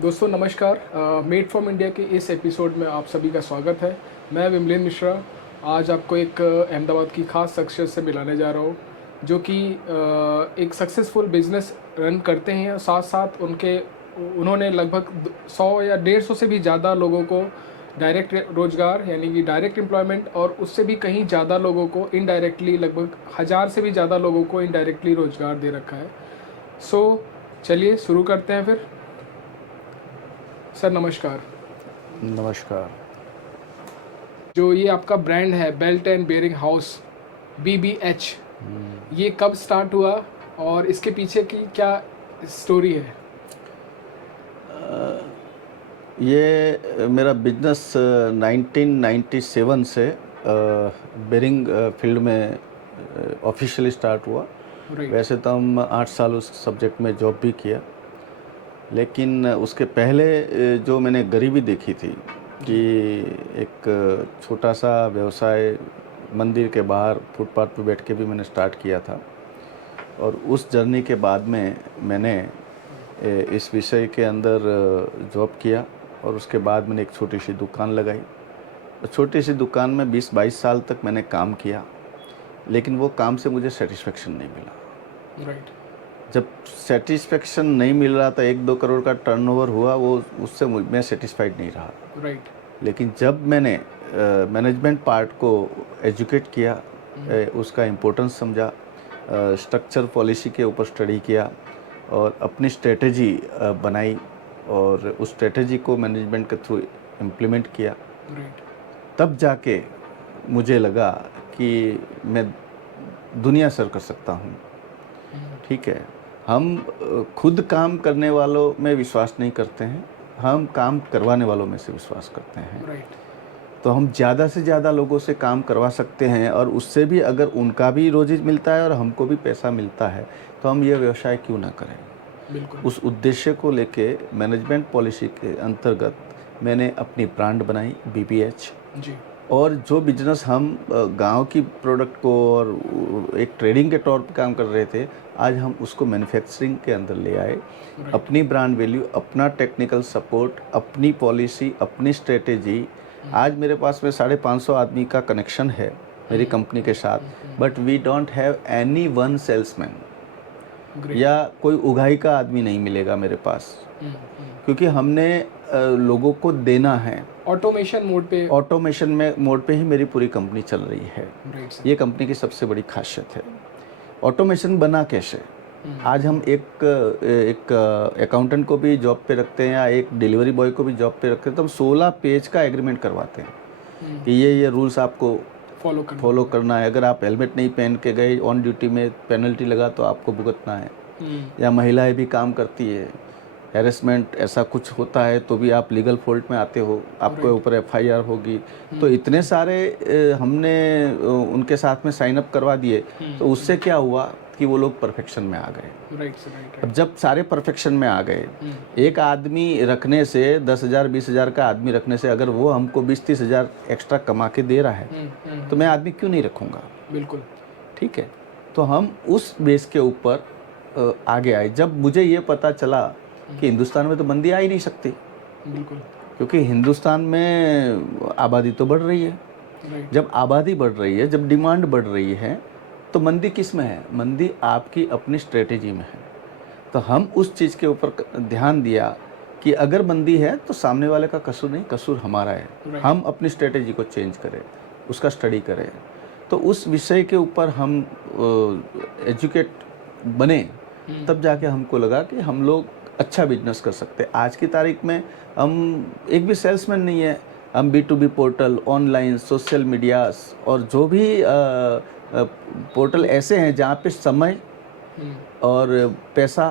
दोस्तों नमस्कार। Made from India के इस एपिसोड में आप सभी का स्वागत है। मैं विमलेन मिश्रा आज आपको एक अहमदाबाद की ख़ास शख्सियत से मिलाने जा रहा हूँ, जो कि एक सक्सेसफुल बिजनेस रन करते हैं और साथ साथ उन्होंने लगभग 100 या 150 से भी ज़्यादा लोगों को डायरेक्ट रोज़गार यानी कि डायरेक्ट एम्प्लॉयमेंट, और उससे भी कहीं ज़्यादा लोगों को इनडायरेक्टली, लगभग 1000 से भी ज़्यादा लोगों को इनडायरेक्टली रोज़गार दे रखा है। चलिए शुरू करते हैं फिर। सर नमस्कार। नमस्कार। जो ये आपका ब्रांड है belt and bearing house BBH, ये कब स्टार्ट हुआ और इसके पीछे की क्या स्टोरी है? ये मेरा बिजनेस 1997 से बेरिंग फील्ड में ऑफिशियली स्टार्ट हुआ। वैसे तो हम 8 साल उस सब्जेक्ट में जॉब भी किया, लेकिन उसके पहले जो मैंने गरीबी देखी थी कि एक छोटा सा व्यवसाय मंदिर के बाहर फुटपाथ पे बैठ के भी मैंने स्टार्ट किया था। और उस जर्नी के बाद में मैंने इस विषय के अंदर जॉब किया और उसके बाद मैंने एक छोटी सी दुकान लगाई। छोटी सी दुकान में 20-22 साल तक मैंने काम किया, लेकिन वो काम से मुझे सेटिस्फेक्शन नहीं मिला। राइट। जब सेटिस्फेक्शन नहीं मिल रहा था, 1-2 करोड़ का टर्नओवर हुआ, वो उससे मैं सेटिस्फाइड नहीं रहा। राइट। लेकिन जब मैंने मैनेजमेंट पार्ट को एजुकेट किया, उसका इम्पोर्टेंस समझा, स्ट्रक्चर पॉलिसी के ऊपर स्टडी किया और अपनी स्ट्रेटेजी बनाई और उस स्ट्रेटेजी को मैनेजमेंट के थ्रू इम्प्लीमेंट किया, राइट। तब जाके मुझे लगा कि मैं दुनिया सर कर सकता हूँ। ठीक है, हम खुद काम करने वालों में विश्वास नहीं करते हैं, हम काम करवाने वालों में से विश्वास करते हैं। राइट। तो हम ज़्यादा से ज़्यादा लोगों से काम करवा सकते हैं और उससे भी अगर उनका भी रोज़ी मिलता है और हमको भी पैसा मिलता है, तो हम ये व्यवसाय क्यों ना करें। बिल्कुल। उस उद्देश्य को लेके मैनेजमेंट पॉलिसी के अंतर्गत मैंने अपनी ब्रांड बनाई BBH। जी। और जो बिजनेस हम गांव की प्रोडक्ट को और एक ट्रेडिंग के तौर पे काम कर रहे थे, आज हम उसको मैन्युफैक्चरिंग के अंदर ले आए। अपनी ब्रांड वैल्यू, अपना टेक्निकल सपोर्ट, अपनी पॉलिसी, अपनी स्ट्रेटेजी। आज मेरे पास में 550 आदमी का कनेक्शन है मेरी कंपनी के साथ, but we don't have any one salesman या कोई उगाही का आदमी नहीं मिलेगा मेरे पास, क्योंकि हमने लोगों को देना है। ऑटोमेशन मोड पे ही मेरी पूरी कंपनी चल रही है। ये कंपनी की सबसे बड़ी खासियत है। ऑटोमेशन बना कैसे? आज हम एक अकाउंटेंट को भी जॉब पे रखते हैं या एक डिलीवरी बॉय को भी जॉब पे रखते हैं, तो हम 16 पेज का एग्रीमेंट करवाते हैं कि ये रूल्स आपको फॉलो करना है। अगर आप हेलमेट नहीं पहन के गए ऑन ड्यूटी में, पेनल्टी लगा तो आपको भुगतना है। या महिलाएं भी काम करती है, हैरेसमेंट ऐसा कुछ होता है तो भी आप लीगल फॉल्ट में आते हो, आपके ऊपर FIR होगी। तो इतने सारे हमने उनके साथ में साइन अप करवा दिए, तो उससे क्या हुआ कि वो लोग परफेक्शन में आ गए। राइट। अब जब सारे परफेक्शन में आ गए, एक आदमी रखने से, 10,000 20,000 का आदमी रखने से, अगर वो हमको 20-30 हज़ार एक्स्ट्रा कमा के दे रहा है, तो मैं आदमी क्यों नहीं रखूँगा। बिल्कुल। ठीक है, तो हम उस बेस के ऊपर आगे आए। जब मुझे ये पता चला कि हिंदुस्तान में तो मंदी आ ही नहीं सकती, बिल्कुल, क्योंकि हिंदुस्तान में आबादी तो बढ़ रही है। जब आबादी बढ़ रही है, जब डिमांड बढ़ रही है, तो मंदी किस में है? मंदी आपकी अपनी स्ट्रेटेजी में है। तो हम उस चीज़ के ऊपर ध्यान दिया कि अगर मंदी है तो सामने वाले का कसूर नहीं, कसूर हमारा है। हम अपनी स्ट्रेटेजी को चेंज करें, उसका स्टडी करें। तो उस विषय के ऊपर हम एजुकेट बने, तब जाके हमको लगा कि हम लोग अच्छा बिजनेस कर सकते हैं। आज की तारीख में हम एक भी सेल्समैन नहीं है, हम B2B portal, online, social medias और जो भी पोर्टल ऐसे हैं जहाँ पे समय और पैसा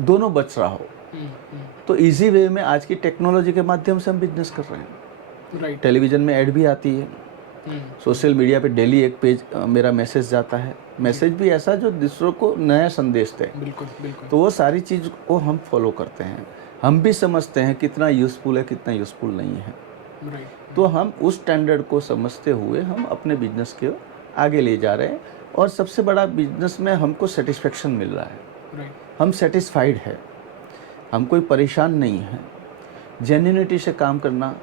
दोनों बच रहा हो, तो इजी वे में आज की टेक्नोलॉजी के माध्यम से हम बिजनेस कर रहे हैं। टेलीविज़न में ऐड भी आती है, सोशल मीडिया पे डेली एक पेज मेरा मैसेज जाता है, मैसेज भी ऐसा जो दूसरों को नया संदेश दे। बिल्कुल बिल्कुल। तो वो सारी चीज़ को हम फॉलो करते हैं। हम भी समझते हैं कितना यूज़फुल है, कितना यूज़फुल नहीं है। तो हम उस स्टैंडर्ड को समझते हुए हम अपने बिजनेस के आगे ले जा रहे हैं और सबसे बड़ा बिजनेस में हमको सेटिस्फेक्शन मिल रहा है, राइट, हम सेटिस्फाइड है, हम कोई परेशान नहीं है। जेन्युइनिटी से काम करना,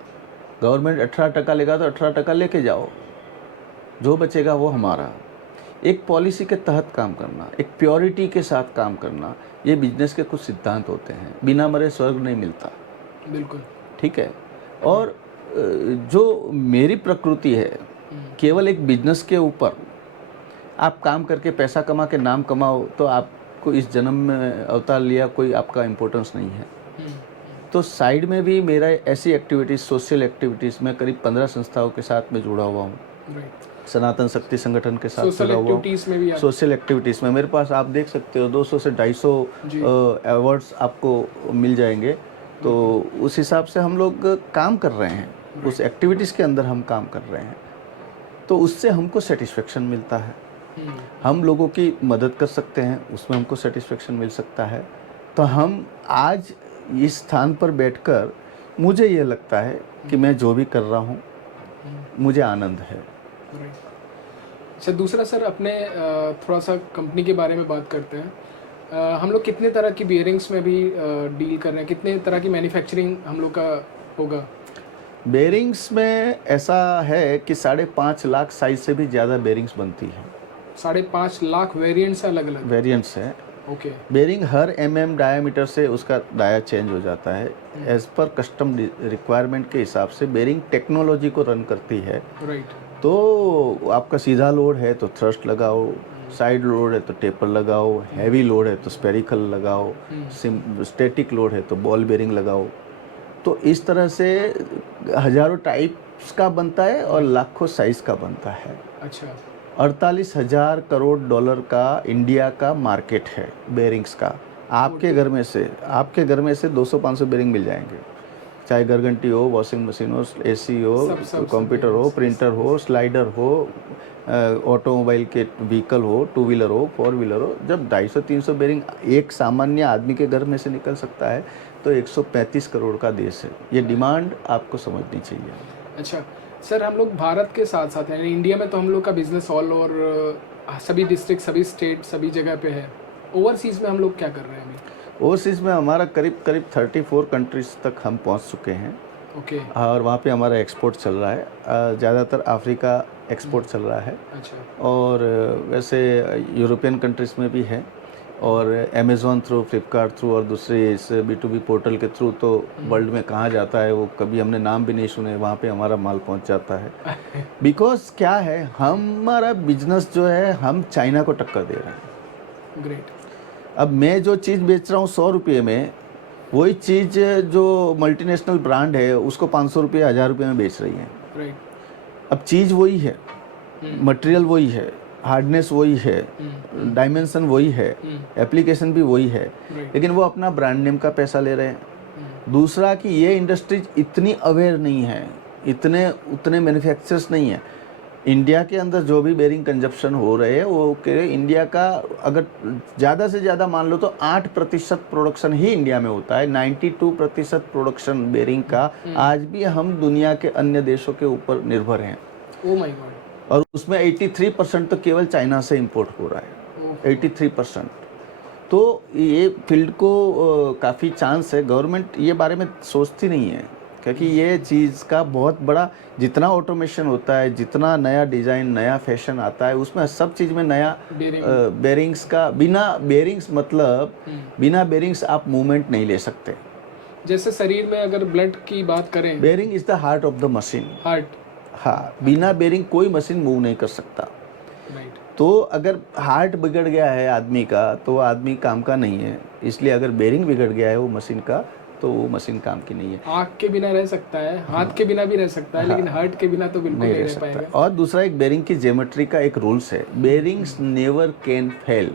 गवर्नमेंट 18% लेगा तो 18% लेके जाओ, जो बचेगा वो हमारा। एक पॉलिसी के तहत काम करना, एक प्योरिटी के साथ काम करना, ये बिजनेस के कुछ सिद्धांत होते हैं। बिना मरे स्वर्ग नहीं मिलता, बिल्कुल, ठीक है। और जो मेरी प्रकृति है, केवल एक बिजनेस के ऊपर आप काम करके पैसा कमा के नाम कमाओ तो आपको इस जन्म में अवतार लिया कोई आपका इम्पोर्टेंस नहीं है। तो साइड में भी मेरा ऐसी एक्टिविटीज़, सोशल एक्टिविटीज़ में करीब 15 संस्थाओं के साथ में जुड़ा हुआ हूँ। सनातन शक्ति संगठन के साथ जुड़ा हुआ हूँ। सोशल एक्टिविटीज़ में मेरे पास आप देख सकते हो 200 से 250 अवार्ड्स आपको मिल जाएंगे। तो उस हिसाब से हम लोग काम कर रहे हैं, उस एक्टिविटीज़ के अंदर हम काम कर रहे हैं, तो उससे हमको सेटिस्फेक्शन मिलता है। हम लोगों की मदद कर सकते हैं, उसमें हमको सेटिस्फेक्शन मिल सकता है। तो हम आज इस स्थान पर बैठकर मुझे ये लगता है कि मैं जो भी कर रहा हूँ मुझे आनंद है। अच्छा, दूसरा सर, अपने थोड़ा सा कंपनी के बारे में बात करते हैं। हम लोग कितने तरह की बियरिंग्स में भी डील कर रहे हैं, कितने तरह की मैन्युफैक्चरिंग हम लोग का होगा? बेरिंग्स में ऐसा है कि 5.5 लाख साइज से भी ज़्यादा बेरिंग्स बनती है। 5.5 लाख वेरिएंट्स, अलग अलग वेरिएंट्स हैं। ओके। बेरिंग हर डायामीटर से उसका डाया चेंज हो जाता है एज पर कस्टम रिक्वायरमेंट के हिसाब से। बेरिंग टेक्नोलॉजी को रन करती है। राइट। तो आपका सीधा लोड है तो थ्रस्ट लगाओ, साइड लोड है तो टेपर लगाओ, हैवी लोड है तो स्पेरिकल लगाओ, स्टैटिक लोड है तो बॉल बेरिंग लगाओ। तो इस तरह से हजारों टाइप्स का बनता है और लाखों साइज का बनता है। अच्छा। 48,000 करोड़ डॉलर का इंडिया का मार्केट है बेरिंग्स का। आपके घर में से 200-500 बेरिंग मिल जाएंगे, चाहे गरगंटी हो, वॉशिंग मशीन हो, एसी हो, कंप्यूटर हो, प्रिंटर हो, स्लाइडर हो, ऑटोमोबाइल के व्हीकल हो, 2 व्हीलर हो, 4 व्हीलर हो। जब 250-300 बेरिंग एक सामान्य आदमी के घर में से निकल सकता है तो 135 करोड़ का देश है। ये डिमांड आपको समझनी चाहिए। अच्छा सर, हम लोग भारत के साथ साथ यानी इंडिया में तो हम लोग का बिजनेस ऑल और सभी डिस्ट्रिक्ट, सभी स्टेट, सभी जगह पे है। ओवरसीज़ में हम लोग क्या कर रहे हैं अभी? ओवरसीज़ में हमारा करीब 34 कंट्रीज़ तक हम पहुंच चुके हैं। ओके। और वहाँ पे हमारा एक्सपोर्ट चल रहा है, ज़्यादातर अफ्रीका एक्सपोर्ट चल रहा है। अच्छा। और वैसे यूरोपियन कंट्रीज़ में भी है, और अमेज़ॉन थ्रू, फ्लिपकार्ट थ्रू और दूसरे इस B2B पोर्टल के थ्रू तो वर्ल्ड में कहाँ जाता है वो कभी हमने नाम भी नहीं सुने, वहाँ पे हमारा माल पहुँच जाता है। बिकॉज क्या है, हमारा बिजनेस जो है हम चाइना को टक्कर दे रहे हैं। ग्रेट। अब मैं जो चीज़ बेच रहा हूँ 100 रुपये में, वही चीज़ जो मल्टीनेशनल ब्रांड है उसको 500 रुपये, 1000 रुपये में बेच रही है। राइट। अब चीज़ वही है, मटेरियल वही है, हार्डनेस वही है, डायमेंशन वही है, एप्लीकेशन भी वही है, लेकिन वो अपना ब्रांड नेम का पैसा ले रहे हैं। दूसरा कि ये इंडस्ट्रीज इतनी अवेयर नहीं है, उतने मैन्युफैक्चरर्स नहीं है। इंडिया के अंदर जो भी बेरिंग कंजप्शन हो रहे हैं वो इंडिया का अगर ज़्यादा से ज़्यादा मान लो तो 8% प्रोडक्शन ही इंडिया में होता है। 92% प्रोडक्शन बेरिंग का आज भी हम दुनिया के अन्य देशों के ऊपर निर्भर हैं। Oh my God. और उसमें 83% तो केवल चाइना से इंपोर्ट हो रहा है, 83%। तो ये फील्ड को काफ़ी चांस है। गवर्नमेंट ये बारे में सोचती नहीं है, क्योंकि ये चीज़ का बहुत बड़ा, जितना ऑटोमेशन होता है, जितना नया डिज़ाइन, नया फैशन आता है, उसमें सब चीज़ में नया बेरिंग्स का, बिना बेरिंग्स मतलब बिना बेरिंग्स आप मूवमेंट नहीं ले सकते। जैसे शरीर में अगर ब्लड की बात करें, bearing is the heart of the machine. Heart. हाँ, बिना बेरिंग कोई मशीन मूव नहीं कर सकता। राइट। तो अगर हार्ट बिगड़ गया है आदमी का तो आदमी काम का नहीं है, इसलिए अगर बेरिंग बिगड़ गया है वो मशीन का तो वो मशीन काम की नहीं है। आँख के बिना रह सकता है, हाथ के बिना भी रह सकता है, लेकिन हार्ट के बिना तो बिल्कुल नहीं रह पाएगा। और दूसरा, एक बेरिंग की ज्योमेट्री का एक रूल्स है, bearings never can fail,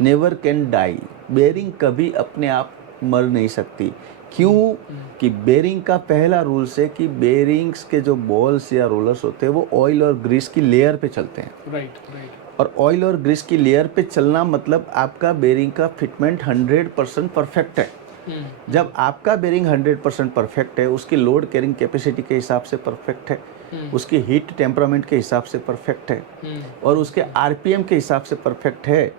never can die. Bearing कभी अपने आप मर नहीं सकती। क्यों? कि बेरिंग का पहला रूल्स है कि बेरिंग्स के जो बॉल्स या रोलर्स होते हैं वो ऑयल और ग्रीस की लेयर पे चलते हैं। Right, right. और ऑयल और ग्रीस की लेयर पे चलना मतलब आपका बेरिंग का फिटमेंट 100% परफेक्ट है। जब आपका बेरिंग 100% परफेक्ट है, उसकी लोड कैरिंग कैपेसिटी के हिसाब से परफेक्ट है, उसकी हीट टेम्परामेंट के हिसाब से परफेक्ट है, और उसके आरपीएम के हिसाब से परफेक्ट है,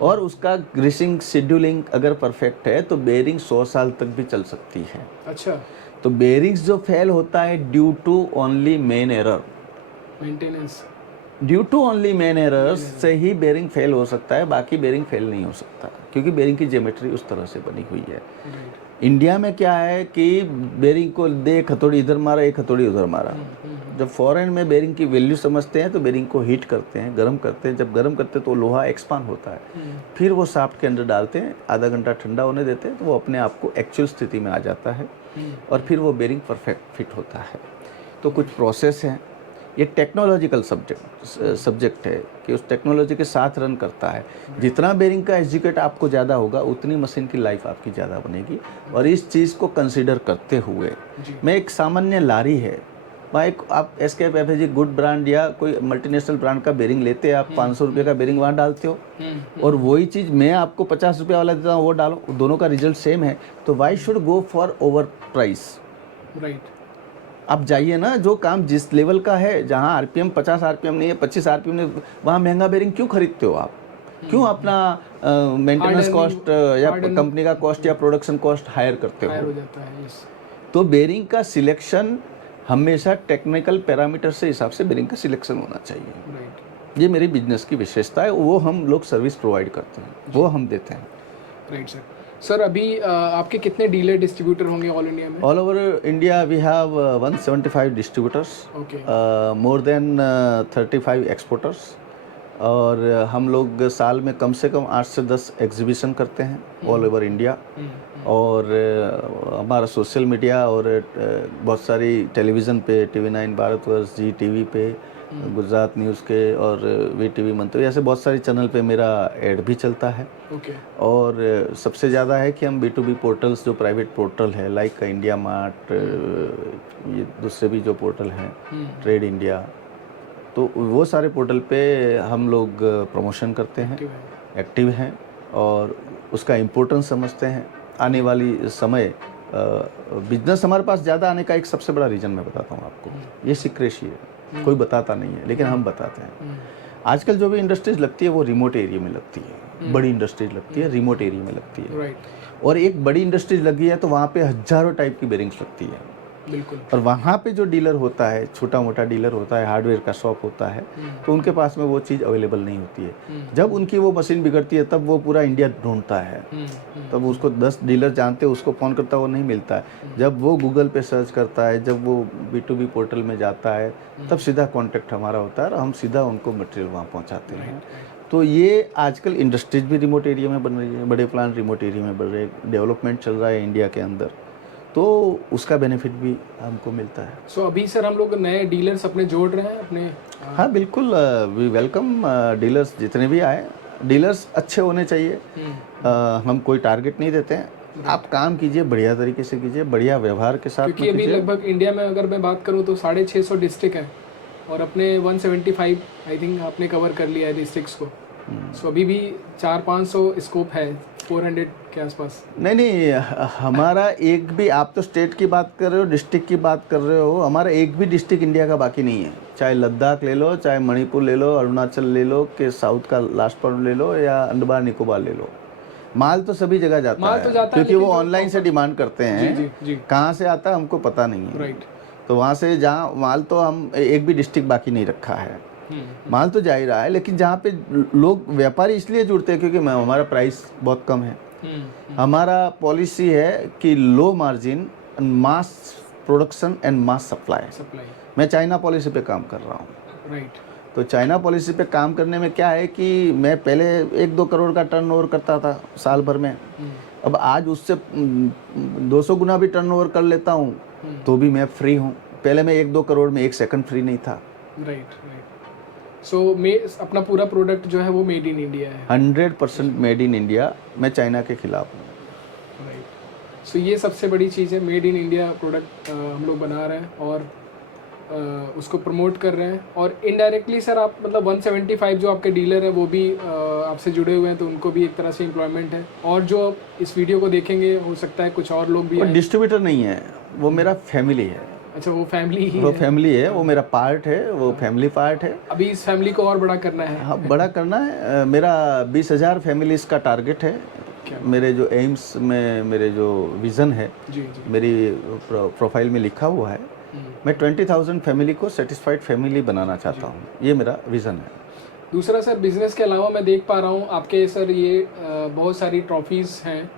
और उसका ग्रीसिंग शेड्यूलिंग अगर परफेक्ट है तो बेरिंग 100 साल तक भी चल सकती है। अच्छा। तो बेरिंग्स जो फेल होता है due to only men error, maintenance, due to only men errors से ही बेरिंग फेल हो सकता है, बाकी बेरिंग फेल नहीं हो सकता, क्योंकि बेरिंग की ज्योमेट्री उस तरह से बनी हुई है। इंडिया में क्या है कि बेरिंग को दे, एक हथौड़ी इधर मारा, एक हथौड़ी उधर मारा। जब फॉरेन में बेरिंग की वैल्यू समझते हैं तो बेरिंग को हीट करते हैं, गर्म करते हैं। जब गर्म करते हैं तो लोहा एक्सपांड होता है, फिर वो शाफ्ट के अंदर डालते हैं, आधा घंटा ठंडा होने देते हैं, तो वो अपने आप को एक्चुअल स्थिति में आ जाता है, और फिर वो बेरिंग परफेक्ट फिट होता है। तो कुछ प्रोसेस हैं, ये टेक्नोलॉजिकल सब्जेक्ट है कि उस टेक्नोलॉजी के साथ रन करता है। जितना बेरिंग का एजुकेट आपको ज़्यादा होगा, उतनी मशीन की लाइफ आपकी ज़्यादा बनेगी। और इस चीज़ को कंसीडर करते हुए मैं एक सामान्य लारी है, वहाँ एक आप एसकेएफ एफएजी गुड ब्रांड या कोई मल्टीनेशनल ब्रांड का बेरिंग लेते हैं, आप 500 रुपये का बेरिंग वहाँ डालते हो, और वही चीज़ मैं आपको 50 रुपये वाला देता हूँ, वो डालो, दोनों का रिजल्ट सेम है। तो why should go for over price? Right. आप जाइए ना, जो काम जिस लेवल का है, जहाँ आरपीएम 50 आरपीएम नहीं है, 25 आरपीएम नहीं, वहाँ महंगा बेरिंग क्यों खरीदते हो आप? क्यों अपना मेंटेनेंस कॉस्ट या कंपनी का कॉस्ट या प्रोडक्शन कॉस्ट हायर करते हो? हो जाता है, यस। तो बेरिंग का सिलेक्शन हमेशा टेक्निकल पैरामीटर से हिसाब से बेरिंग का सिलेक्शन होना चाहिए। राइट। ये मेरी बिजनेस की विशेषता है, वो हम लोग सर्विस प्रोवाइड करते हैं, वो हम देते हैं। Right sir. सर अभी आपके कितने डीलर डिस्ट्रीब्यूटर होंगे ऑल इंडिया में? All over India we have 175 distributors, more than 35 exporters, और हम लोग साल में कम से कम 8 से 10 एग्जीबिशन करते हैं ऑल ओवर इंडिया। और हमारा सोशल मीडिया और बहुत सारी टेलीविज़न पे, TV9 भारतवर्ष, जी टीवी पे, गुजरात न्यूज़ के, और VTV मंत्री, ऐसे बहुत सारी चैनल पे मेरा ऐड भी चलता है। और सबसे ज़्यादा है कि हम B2B पोर्टल्स, जो प्राइवेट पोर्टल है लाइक इंडिया मार्ट, ये दूसरे भी जो पोर्टल हैं, ट्रेड इंडिया, तो वो सारे पोर्टल पे हम लोग प्रमोशन करते हैं, एक्टिव हैं, और उसका इम्पोर्टेंस समझते हैं। आने वाली समय बिजनेस हमारे पास ज़्यादा आने का एक सबसे बड़ा रीज़न मैं बताता हूँ आपको, ये सीक्रेसी है, कोई बताता नहीं है, लेकिन हम बताते हैं। आजकल जो भी इंडस्ट्रीज लगती है वो रिमोट एरिया में लगती है, बड़ी इंडस्ट्रीज लगती है रिमोट एरिया में लगती है, और एक बड़ी इंडस्ट्रीज लगी है तो वहाँ पे हज़ारों टाइप की बेरिंग्स लगती है। बिल्कुल। और वहाँ पे जो डीलर होता है, छोटा मोटा डीलर होता है, हार्डवेयर का शॉप होता है, तो उनके पास में वो चीज़ अवेलेबल नहीं होती है। जब उनकी वो मशीन बिगड़ती है तब वो पूरा इंडिया ढूंढता है, तब उसको 10 डीलर जानते हैं, उसको फ़ोन करता है, वो नहीं मिलता है। जब वो गूगल पे सर्च करता है, जब वो B2B पोर्टल में जाता है, तब सीधा कॉन्टेक्ट हमारा होता है और हम सीधा उनको मटेरियल वहाँ पहुँचाते हैं। तो ये आजकल इंडस्ट्रीज भी रिमोट एरिया में बन रही है, बड़े प्लांट रिमोट एरिया में बन रहे हैं, डेवलपमेंट चल रहा है इंडिया के अंदर, तो उसका बेनिफिट भी हमको मिलता है। सो अभी सर हम लोग नए डीलर्स अपने जोड़ रहे हैं अपने? हाँ बिल्कुल, वी वेलकम डीलर्स, जितने भी आए, डीलर्स अच्छे होने चाहिए। हम कोई टारगेट नहीं देते हैं, आप काम कीजिए, बढ़िया तरीके से कीजिए, बढ़िया व्यवहार के साथ। क्योंकि अभी लगभग इंडिया में अगर मैं बात करूँ तो 650 डिस्ट्रिक्ट हैं, और अपने 175 आई थिंक आपने कवर कर लिया है डिस्ट्रिक्ट्स को। सो अभी भी 400-500 स्कोप है, 400 के आसपास। नहीं, हमारा एक भी, आप तो स्टेट की बात कर रहे हो, डिस्ट्रिक्ट की बात कर रहे हो, हमारा एक भी डिस्ट्रिक्ट इंडिया का बाकी नहीं है। चाहे लद्दाख ले लो, चाहे मणिपुर ले लो, अरुणाचल ले लो, के साउथ का लास्ट पॉइंट ले लो, या अंडमान निकोबार ले लो, माल तो सभी जगह जाता है, क्योंकि वो ऑनलाइन से डिमांड करते हैं। कहाँ से आता है हमको पता नहीं है। राइट। तो वहाँ से जहाँ माल, तो हम एक भी डिस्ट्रिक्ट बाकी नहीं रखा है, माल तो जा ही रहा है। लेकिन जहाँ पे लोग व्यापारी इसलिए जुड़ते हैं क्योंकि हमारा प्राइस बहुत कम है। हमारा पॉलिसी है कि low margin, mass production and mass supply. मैं चाइना पॉलिसी पे काम कर रहा हूँ। राइट। तो चाइना पॉलिसी पे काम करने में क्या है कि मैं पहले 1-2 करोड़ का टर्नओवर करता था साल भर में, अब आज उससे 200 गुना भी टर्नओवर कर लेता हूँ, तो भी मैं फ्री हूँ। पहले मैं 1-2 करोड़ में 1 सेकंड फ्री नहीं था। राइट। सो अपना पूरा प्रोडक्ट जो है वो मेड इन इंडिया है, 100% मेड इन इंडिया। मैं चाइना के खिलाफ हूँ। राइट। सो ये सबसे बड़ी चीज़ है, मेड इन इंडिया प्रोडक्ट हम लोग बना रहे हैं और उसको प्रमोट कर रहे हैं। और इनडायरेक्टली सर आप मतलब 175 जो आपके डीलर है वो भी आपसे जुड़े हुए हैं, तो उनको भी एक तरह से एम्प्लॉयमेंट है। और जो इस वीडियो को देखेंगे हो सकता है कुछ और लोग भी। डिस्ट्रीब्यूटर नहीं है वो, मेरा फैमिली है। अच्छा, वो फैमिली ही वो है। फैमिली है, वो मेरा पार्ट है, वो फैमिली पार्ट है। अभी इस फैमिली को और बड़ा करना है। हाँ, बड़ा करना है। मेरा 20,000 फैमिलीज़ का टारगेट है। क्या? मेरे जो एम्स में मेरे जो विज़न है, जी जी। मेरी प्रोफाइल में लिखा हुआ है, मैं 20,000 फैमिली को सेटिस्फाइड फैमिली बनाना चाहता हूँ। ये मेरा विज़न है। दूसरा सर, बिजनेस के अलावा मैं देख पा रहा हूँ आपके सर ये बहुत सारी ट्रॉफीज़ हैं,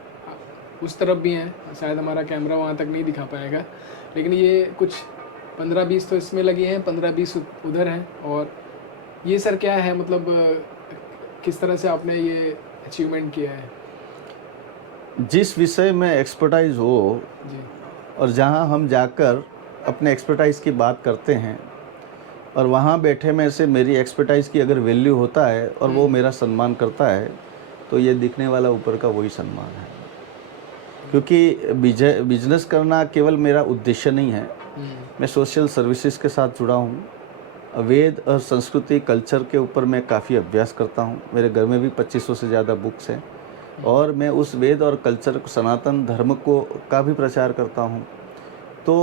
उस तरफ भी हैं, शायद हमारा कैमरा वहाँ तक नहीं दिखा पाएगा, लेकिन ये कुछ 15-20 तो इसमें लगी हैं, 15-20 उधर हैं। और ये सर क्या है, मतलब किस तरह से आपने ये अचीवमेंट किया है? जिस विषय में एक्सपर्टाइज हो जी और जहाँ हम जाकर अपने एक्सपर्टाइज की बात करते हैं और वहाँ बैठे में से मेरी एक्सपर्टाइज की अगर वैल्यू होता है और वो मेरा सम्मान करता है, तो ये दिखने वाला ऊपर का वही सम्मान है। क्योंकि बिजनेस करना केवल मेरा उद्देश्य नहीं है। मैं सोशल सर्विसेज के साथ जुड़ा हूँ। वेद और संस्कृति कल्चर के ऊपर मैं काफ़ी अभ्यास करता हूँ। मेरे घर में भी 2500 से ज़्यादा बुक्स हैं और मैं उस वेद और कल्चर सनातन धर्म को का भी प्रचार करता हूँ। तो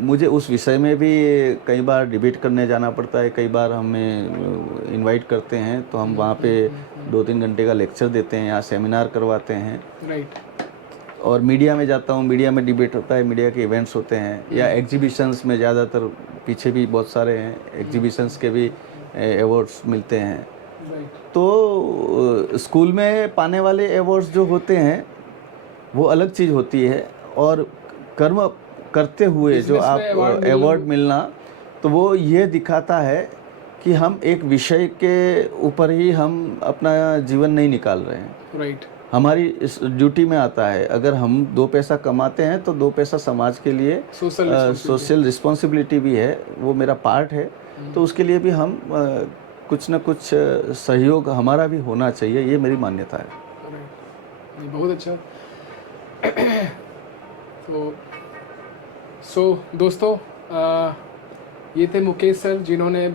मुझे उस विषय में भी कई बार डिबेट करने जाना पड़ता है। कई बार हमें इनवाइट करते हैं तो हम वहाँ पे 2-3 घंटे का लेक्चर देते हैं या सेमिनार करवाते हैं। राइट। और मीडिया में जाता हूँ, मीडिया में डिबेट होता है, मीडिया के इवेंट्स होते हैं या एग्जीबिशंस में, ज़्यादातर पीछे भी बहुत सारे हैं एग्जीबिशंस के भी अवार्ड्स मिलते हैं। तो स्कूल में पाने वाले अवार्ड्स जो होते हैं वो अलग चीज़ होती है, और कर्म करते हुए जो आप अवार्ड मिलना, तो वो ये दिखाता है कि हम एक विषय के ऊपर ही हम अपना जीवन नहीं निकाल रहे हैं। राइट। हमारी इस ड्यूटी में आता है, अगर हम 2 पैसा कमाते हैं तो 2 पैसा समाज के लिए सोशल रिस्पॉन्सिबिलिटी भी है, वो मेरा पार्ट है। तो उसके लिए भी हम कुछ न कुछ सहयोग हमारा भी होना चाहिए, ये मेरी मान्यता है। नहीं, बहुत अच्छा। तो दोस्तों, ये थे मुकेश सर, जिन्होंने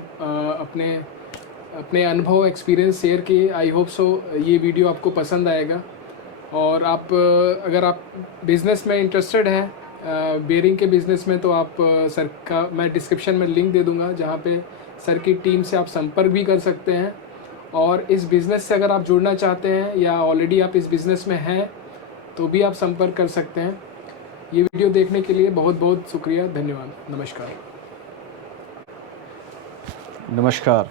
अपने अनुभव एक्सपीरियंस शेयर किए। आई होप सो ये वीडियो आपको पसंद आएगा। और आप अगर आप बिज़नेस में इंटरेस्टेड हैं, बेयरिंग के बिज़नेस में, तो आप सर का मैं डिस्क्रिप्शन में लिंक दे दूंगा, जहाँ पे सर की टीम से आप संपर्क भी कर सकते हैं। और इस बिज़नेस से अगर आप जुड़ना चाहते हैं या ऑलरेडी आप इस बिज़नेस में हैं, तो भी आप संपर्क कर सकते हैं। ये वीडियो देखने के लिए बहुत बहुत शुक्रिया, धन्यवाद, नमस्कार। नमस्कार।